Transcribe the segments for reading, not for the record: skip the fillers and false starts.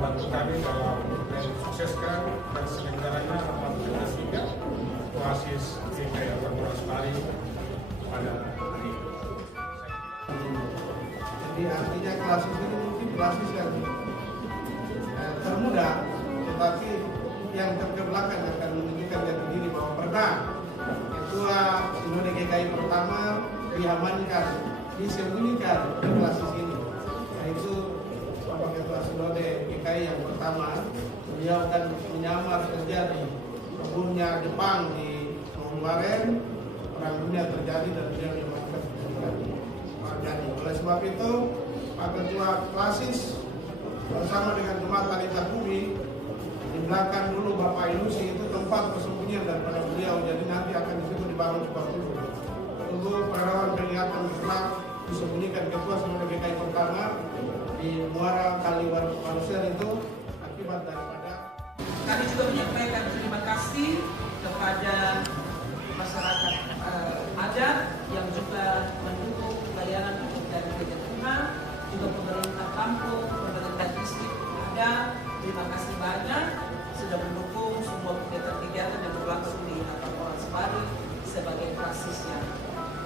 membantu kami dalam mensukseskan dan penyelenggaranya rapat Tugas 3 Oasis GKI Hatam Orange Bali pada hari ini. Jadi artinya klasis ini mungkin klasis yang termuda, tetapi yang terbelakang akan menunjukkan jati diri bahwa pernah Ketua Sinode GKI pertama diamankan, disembunyikan di klasis ini, yaitu Bapak Ketua Sinode GKI yang pertama. Beliau akan menyamar kerja di kebunnya Jepang di kemarin, perang dunia terjadi dan beliau diamankan terjadi. Oleh sebab itu, Pak Ketua klasis bersama dengan jemaat Talita Bumi di belakang dulu Bapak Ilusi itu tempat persembunyian daripada beliau, jadi nanti akan di situ dibangun sebuah tubuh. Tunggu perlawan kelihatan bergerak disembunyikan Ketua Sinode GKI pertama di Muara Kaliwarusel itu akibat daripada. Kami juga menyampaikan terima kasih kepada masyarakat adat yang juga mendukung pelayanan hidup dari gereja Tuhan, juga pemerintah kampung, pemerintah distrik ada. Terima kasih banyak sudah mendukung semua kegiatan-kegiatan yang berlangsung di Hatam Orange Bali sebagai klasis yang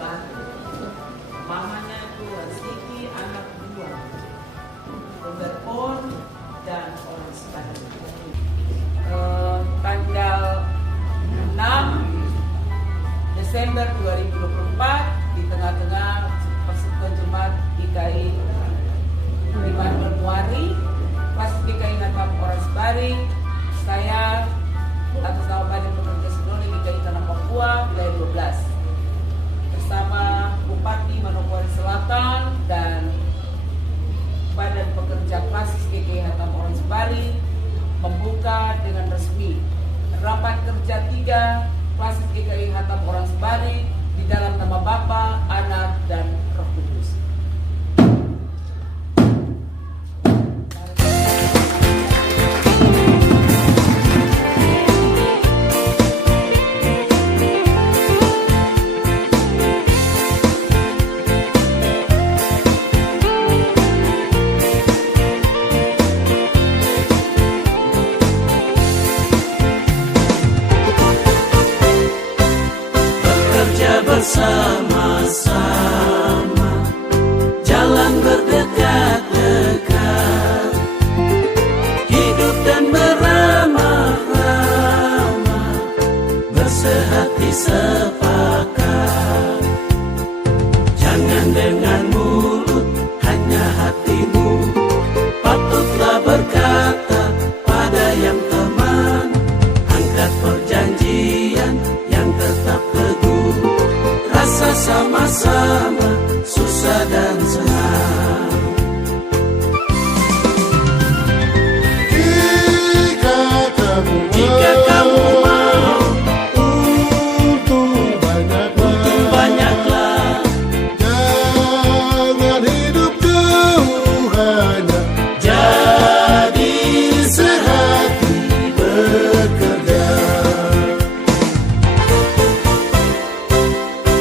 baru. Mamanya itu Raziki, anak dua, Pemberpon dan Orange Bali. Tanggal 6 Desember 2024 di tengah-tengah Persekutuan Jemaat GKI Immanuel Muari, Klasis GKI Hatam Orange Bali, saya atas nama Badan Pekerja Sinode GKI Tanah Papua wilayah 12 bersama Bupati Manokwari Selatan dan Badan Pekerja Klasis GKI Hatam Orange Bali membuka dengan resmi rapat kerja 3 Klasis GKI Hatam Orange Bali di dalam nama Bapa, Anak, dan Roh Kudus. Bersama-sama jalan berdekat-dekat, hidup dan beramah-ramah, bersehati sepakat. Jangan dengan mulut, hanya hatimu, patutlah berkata pada yang teman, angkat perjanjian yang tetap teguh, rasa sama-sama, susah dan senang. Jika kamu mau untung banyaklah, jangan hidup jauh hanya jadi sehati bekerja.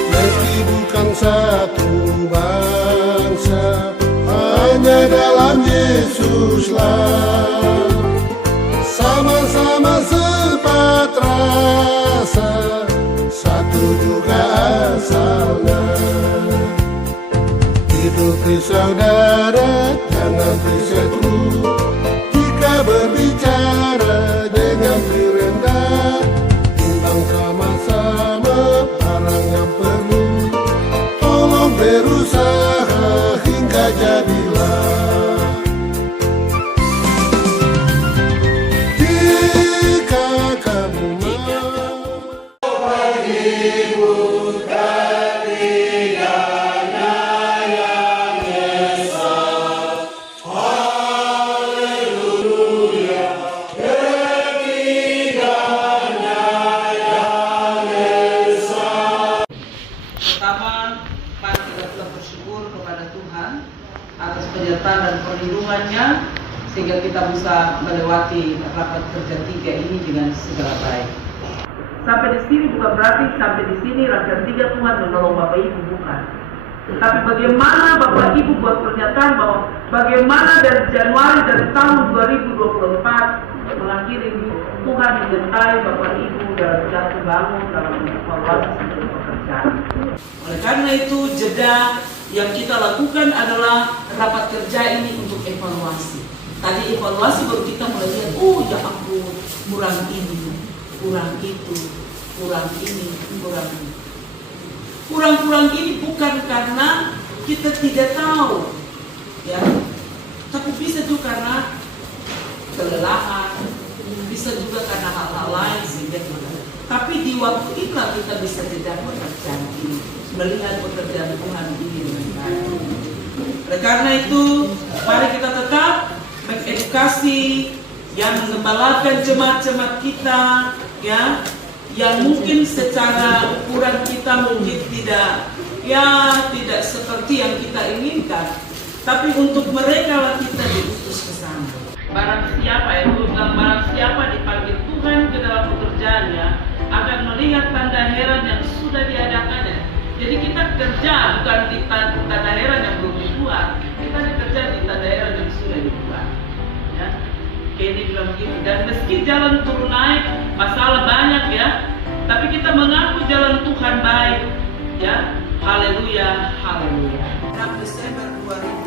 Meski bukan satu bangsa, hanya dalam Yesuslah sama-sama sepat rasa, satu juga asalnya. Hidup saudara, jangan berseteru. Jika berbicara dengan rendah, timbang sama-sama barang yang perlu. Tolong berusaha hingga jadilah. Jika kamu Pertama, mari kita telah bersyukur kepada Tuhan atas penyertaan dan perlindungannya sehingga kita bisa melewati rapat kerja 3 ini dengan segala baik. Sampai di sini bukan berarti sampai di sini rangkaian 3 Tuhan menolong Bapak Ibu, bukan. Tetapi bagaimana Bapak Ibu buat pernyataan bahwa bagaimana dari Januari dari tahun 2024 mengakhiri Tuhan menyertai Bapak Ibu dalam jatuh bangun dalam evaluasi seluruh pekerjaan. Oleh karena itu, jeda yang kita lakukan adalah rapat kerja ini untuk evaluasi. Tadi evaluasi baru kita mulai lihat, oh ya ampun, kurang ini, kurang itu, kurang ini, kurang ini. Kurang-kurang ini bukan karena kita tidak tahu, ya, tapi bisa juga karena kelelahan, bisa juga karena hal-hal lain sehingga kita. Tapi di waktu inilah kita bisa jeda pekerjaan ini, melihat pekerjaan Tuhan ini dengan baik. Oleh karena itu, mari kita tetap mengedukasi yang mengembalakan jemaat-jemaat kita, ya, yang mungkin secara ukuran kita mungkin tidak seperti yang kita inginkan, tapi untuk mereka lah kita diutus ke sana. Barang siapa dipanggil Tuhan ke dalam pekerjaannya akan melihat tanda heran yang sudah diadakannya. Jadi kita kerja bukan di tanda heran yang belum dibuat, kita bekerja di tanda heran yang sudah dibuat. Ya. Kenny bilang begitu. Dan meski jalan turun naik, masalah banyak ya, tapi kita mengaku jalan Tuhan baik. Ya, haleluya, haleluya. 6 Desember 2000